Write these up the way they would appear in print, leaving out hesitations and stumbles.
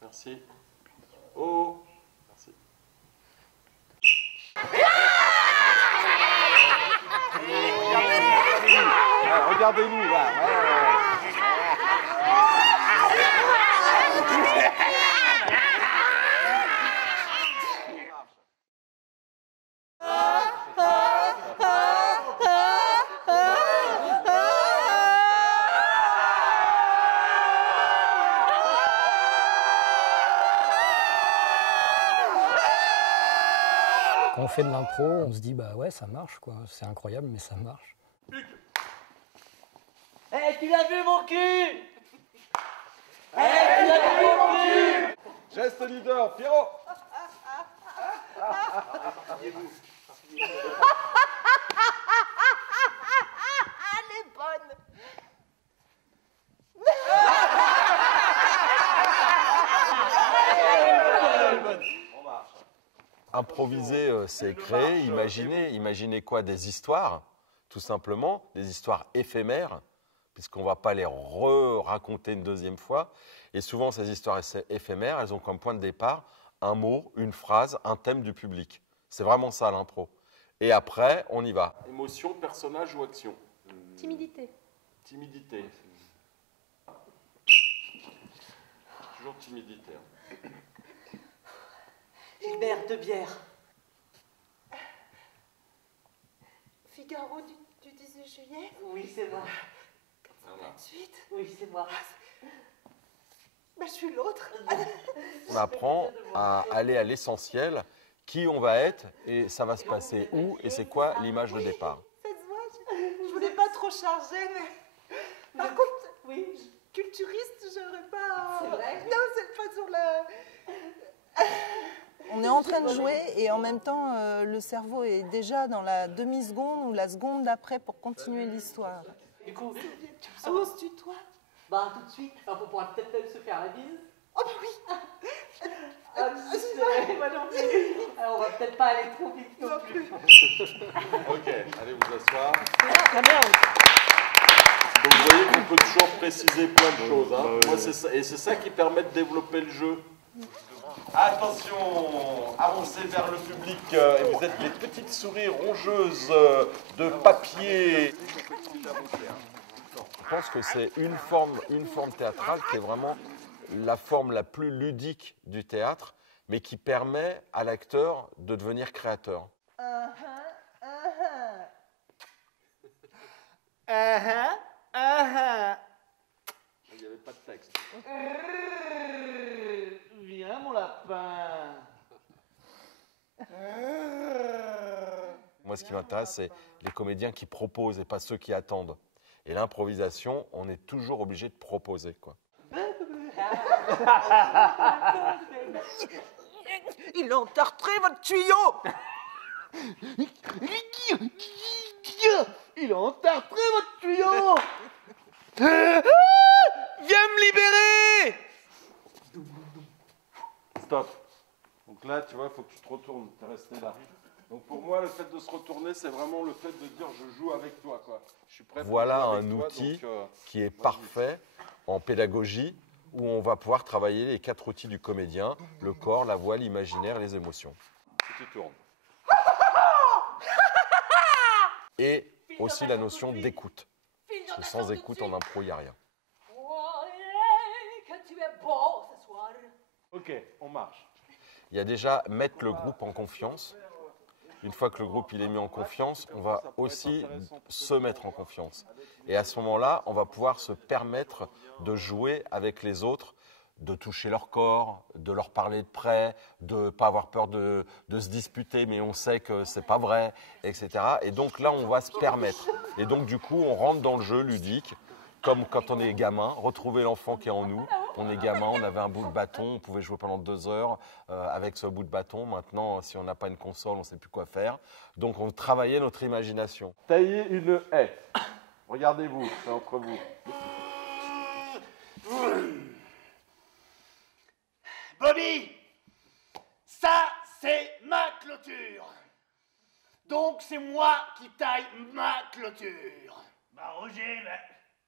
Merci. Oh. Merci. Regardez-nous là. Quand on fait de l'impro, on se dit bah ouais ça marche quoi, c'est incroyable mais ça marche. Eh, tu l'as vu mon cul? Eh, tu l'as vu mon cul? Geste leader, Pierrot. Elle est bonne. Improviser, c'est créer, imaginer quoi? Des histoires, tout simplement, des histoires éphémères, puisqu'on ne va pas les raconter une deuxième fois. Et souvent, ces histoires éphémères, elles ont comme point de départ un mot, une phrase, un thème du public. C'est vraiment ça l'impro. Et après, on y va. Émotion, personnage ou action? Timidité. Timidité. Toujours timidité. Gilbert de Bière. Figaro du 18 juillet. Oui, c'est moi. 428. Oui, c'est moi. Bah, je suis l'autre. On apprend à aller à l'essentiel, qui on va être et ça va se passer où et c'est quoi l'image de départ. Ça se voit, je voulais pas trop charger, mais... Par contre, Oui. culturiste, j'aurais pas... C'est vrai? Non, c'est pas sur la... On est en train de jouer et en même temps, le cerveau est déjà dans la demi-seconde ou la seconde d'après pour continuer l'histoire. Du coup, Ah, on se tutoie. bah tout de suite, on pourra peut-être même se faire la bise. Oh bah oui. Ah, moi non plus. Alors on va peut-être pas aller trop vite non plus. Ok, allez vous asseoir. Donc vous voyez qu'on peut toujours préciser plein de choses. Hein. Moi, c'est ça, et c'est ça qui permet de développer le jeu. Attention, avancez vers le public. Et vous êtes des petites souris rongeuses de papier. Je pense que c'est une forme théâtrale qui est vraiment la forme la plus ludique du théâtre, mais qui permet à l'acteur de devenir créateur. Il n'y avait pas de texte. Viens mon lapin. Moi, ce qui m'intéresse, c'est les comédiens qui proposent et pas ceux qui attendent. Et l'improvisation, on est toujours obligé de proposer, quoi. Il a entartré votre tuyau! Il a entartré votre tuyau. Viens me libérer. Stop. Donc là, tu vois, il faut que tu te retournes. Tu es resté là. Donc pour moi, le fait de se retourner, c'est vraiment le fait de dire je joue avec toi, quoi. Je suis prêt. Voilà un outil qui est parfait en pédagogie où on va pouvoir travailler les 4 outils du comédien, le corps, la voix, l'imaginaire, les émotions. Tu tournes. Et aussi la notion d'écoute. Parce que sans écoute, en impro, il n'y a rien. Que tu es beau ce soir. Ok, on marche. Il y a déjà mettre le groupe en confiance. Une fois que le groupe il est mis en confiance, on va aussi se mettre en confiance. Et à ce moment-là, on va pouvoir se permettre de jouer avec les autres, de toucher leur corps, de leur parler de près, de ne pas avoir peur de se disputer, mais on sait que c'est pas vrai, etc. Et donc là, on va se permettre. Et donc du coup, on rentre dans le jeu ludique, comme quand on est gamin, retrouver l'enfant qui est en nous. On est gamin, on avait un bout de bâton, on pouvait jouer pendant 2 heures avec ce bout de bâton. Maintenant, si on n'a pas une console, on ne sait plus quoi faire. Donc, on travaillait notre imagination. Taillez une haie. Regardez-vous, c'est entre vous. Bobby, ça c'est ma clôture. Donc c'est moi qui taille ma clôture. Bah Roger,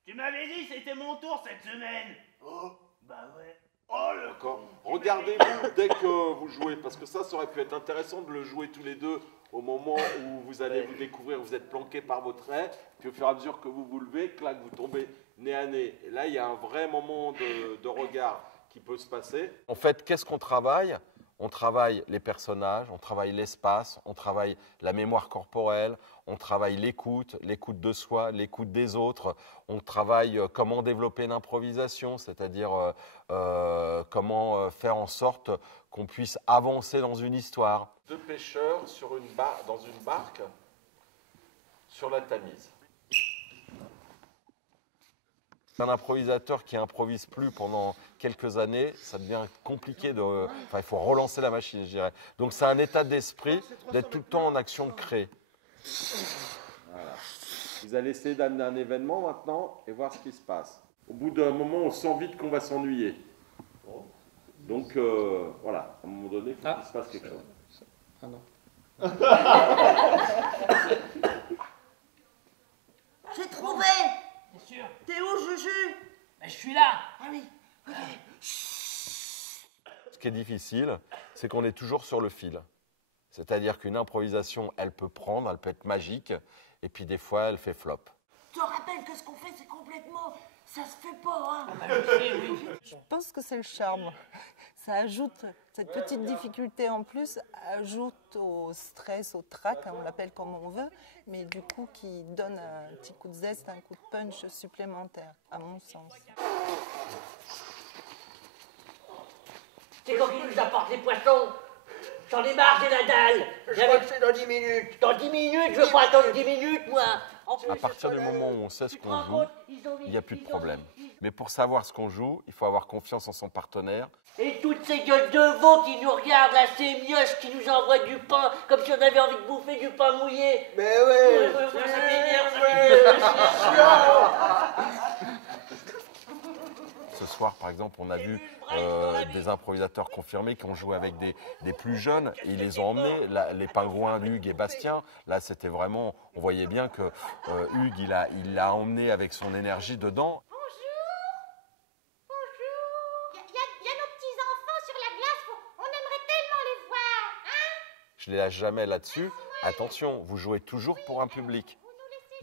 tu m'avais dit que c'était mon tour cette semaine. Oh, bah ouais. Oh D'accord. Regardez-vous dès que vous jouez, parce que ça aurait pu être intéressant de le jouer tous les deux au moment où vous allez vous découvrir, vous êtes planqué par vos traits, puis au fur et à mesure que vous vous levez, clac, vous tombez nez à nez. Et là, il y a un vrai moment de regard qui peut se passer. En fait, qu'est-ce qu'on travaille ? On travaille les personnages, on travaille l'espace, on travaille la mémoire corporelle, on travaille l'écoute de soi, l'écoute des autres. On travaille comment développer l'improvisation, c'est-à-dire comment faire en sorte qu'on puisse avancer dans une histoire. Deux pêcheurs dans une barque sur la Tamise. Un improvisateur qui improvise plus pendant quelques années, ça devient compliqué Enfin, il faut relancer la machine, je dirais. Donc c'est un état d'esprit d'être tout le temps en action de créer. Voilà. Vous allez essayer d'amener un événement maintenant et voir ce qui se passe. Au bout d'un moment, on sent vite qu'on va s'ennuyer. Donc voilà, à un moment donné, il faut qu'il se passe quelque chose. Ah non. J'ai trouvé. Bien sûr. T'es où, Juju? Mais je suis là. Ah oui. Ok. Ce qui est difficile, c'est qu'on est toujours sur le fil. C'est-à-dire qu'une improvisation, elle peut prendre, elle peut être magique, et puis des fois, elle fait flop. Je te rappelle que ce qu'on fait, c'est complètement... Ça se fait pas, hein. Je pense que c'est le charme. Ça ajoute, cette petite difficulté en plus, ajoute au stress, au trac, on l'appelle comme on veut, mais du coup qui donne un petit coup de zeste, un coup de punch supplémentaire, à mon sens. C'est quand qui nous apporte les poissons? J'en ai marre des nadales. Je crois que c'est dans 10 minutes. Dans 10 minutes, je veux pas attendre 10 minutes, moi. En plus, À partir du moment où on sait ce tu te qu'on rends joue, compte, ils ont mis- il n'y a plus de ils ont problème. mis- Mais pour savoir ce qu'on joue, il faut avoir confiance en son partenaire. Et toutes ces gueules de veau qui nous regardent, là, ces mioches qui nous envoient du pain, comme si on avait envie de bouffer du pain mouillé. Mais ouais. Ça m'énerve, ça m'énerve. Ce soir, par exemple, on a vu des improvisateurs confirmés qui ont joué avec des plus jeunes. Et ils les ont emmenés, les pingouins Hugues et Bastien. Là, c'était vraiment, on voyait bien que Hugues, il l'a emmené avec son énergie dedans. Il y a nos petits-enfants sur la glace, on aimerait tellement les voir, hein? Je ne les lâche jamais là-dessus. Attention, vous jouez toujours pour un public.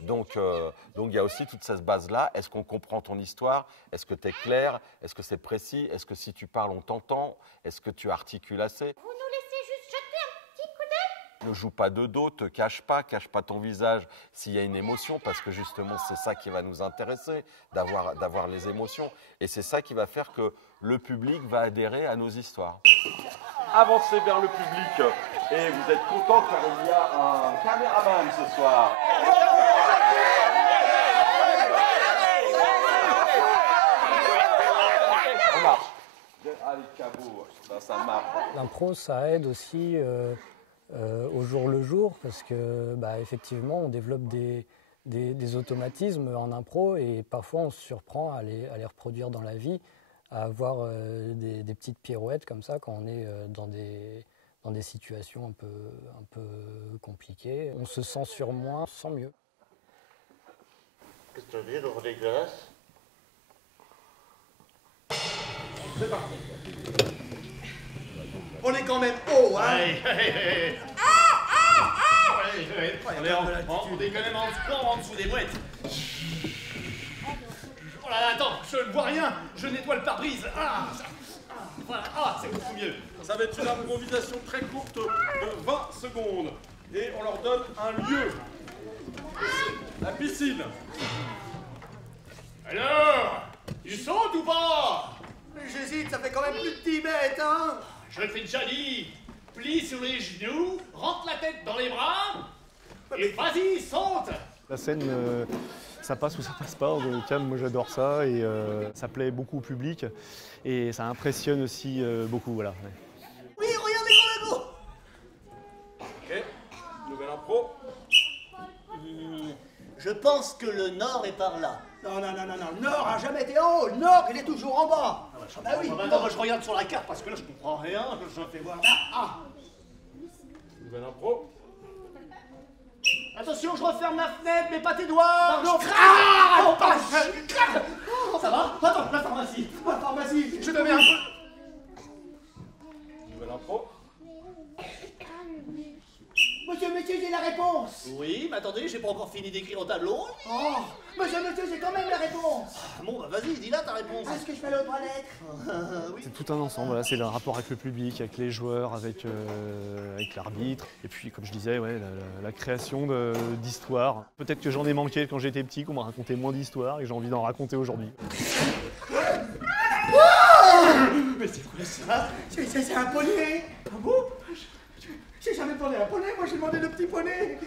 Donc il y a aussi toute cette base-là. Est-ce qu'on comprend ton histoire? Est-ce que tu es clair? Est-ce que c'est précis? Est-ce que si tu parles, on t'entend? Est-ce que tu articules assez? Vous nous laissez juste jeter un petit coup d'œil? Ne joue pas de dos, te cache pas ton visage s'il y a une émotion, parce que justement, c'est ça qui va nous intéresser, d'avoir les émotions. Et c'est ça qui va faire que le public va adhérer à nos histoires. Avancez vers le public. Et vous êtes contents car il y a un caméraman ce soir. On marche. Allez, cabot, ça marche. L'impro, ça aide aussi au jour le jour parce que, effectivement, on développe des automatismes en impro et parfois on se surprend à les reproduire dans la vie, à avoir des petites pirouettes comme ça quand on est dans des situations un peu compliquées. On se sent sur moins, on se sent mieux. Qu'est-ce que tu veux dire, dégueulasse? C'est parti. On est quand même haut, hein? On est quand même en dessous des brouettes. Oh là là, attends, je ne vois rien. Je nettoie le pare-brise. Voilà, c'est beaucoup mieux. Ça va être une improvisation très courte de 20 secondes. Et on leur donne un lieu. La piscine. Alors, ils sautent ou pas? Mais j'hésite, ça fait quand même plus de 10 mètres, hein? Je t'ai déjà dit. Plie sur les genoux, rentre la tête dans les bras, et vas-y, saute. La scène, ça passe ou ça passe pas. En tout cas, moi j'adore ça et ça plaît beaucoup au public et ça impressionne aussi beaucoup. Voilà. Oui, regardez comme un beau. Ok, nouvelle impro. Je pense que le nord est par là. Non, le nord a jamais été en haut. Le nord, il est toujours en bas. Ah oui, attends, moi je regarde sur la carte parce que là je comprends rien, je fais voir. Nouvelle impro. Attention, je referme la fenêtre, mais pas tes doigts. Non, Ça va? Attends, la pharmacie. La pharmacie, je te mets un peu. Oui, mais attendez, j'ai pas encore fini d'écrire au tableau. Oh, monsieur, j'ai quand même la réponse. Bon, bah vas-y, dis-la ta réponse. Est-ce que je fais l'autre lettre? Oui. C'est tout un ensemble, voilà, c'est le rapport avec le public, avec les joueurs, avec l'arbitre. Et puis, comme je disais, ouais, la création d'histoires. Peut-être que j'en ai manqué quand j'étais petit, qu'on m'a raconté moins d'histoires et que j'ai envie d'en raconter aujourd'hui. Mais c'est quoi ça? C'est un poney. Ah bon? J'ai jamais demandé un poney, moi j'ai demandé le petit poney.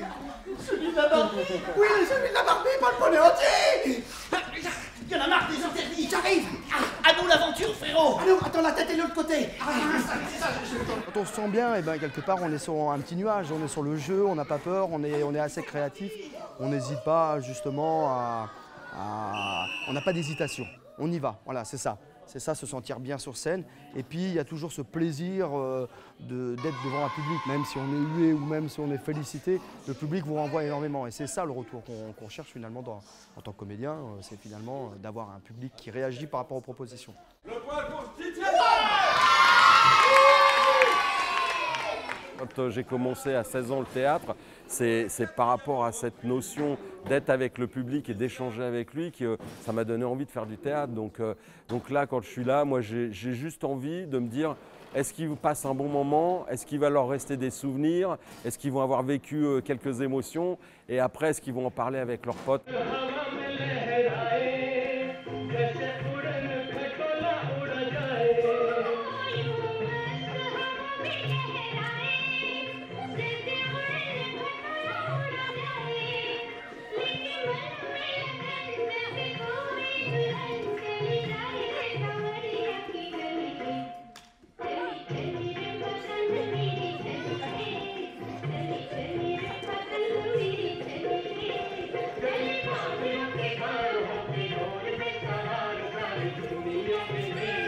Celui de la Barbie. Oui, celui de la Barbie, pas le poney entier. Il y en a marre des interdits. J'arrive. À nous l'aventure, frérot. Alors, attends, la tête est de l'autre côté. Quand on se sent bien, et ben, quelque part on est sur un petit nuage, on est sur le jeu, on n'a pas peur, on est assez créatif. On n'hésite pas justement on n'a pas d'hésitation, on y va, voilà, c'est ça. C'est ça, se sentir bien sur scène. Et puis, il y a toujours ce plaisir d'être devant un public. Même si on est hué ou même si on est félicité, le public vous renvoie énormément. Et c'est ça le retour qu'on cherche finalement en tant que comédien. C'est finalement d'avoir un public qui réagit par rapport aux propositions. Le point pour Titian. Quand j'ai commencé à 16 ans le théâtre, c'est par rapport à cette notion d'être avec le public et d'échanger avec lui que ça m'a donné envie de faire du théâtre. Donc là, quand je suis là, moi j'ai juste envie de me dire, est-ce qu'ils passent un bon moment? Est-ce qu'il va leur rester des souvenirs? Est-ce qu'ils vont avoir vécu quelques émotions? Et après, est-ce qu'ils vont en parler avec leurs potes? Thank you.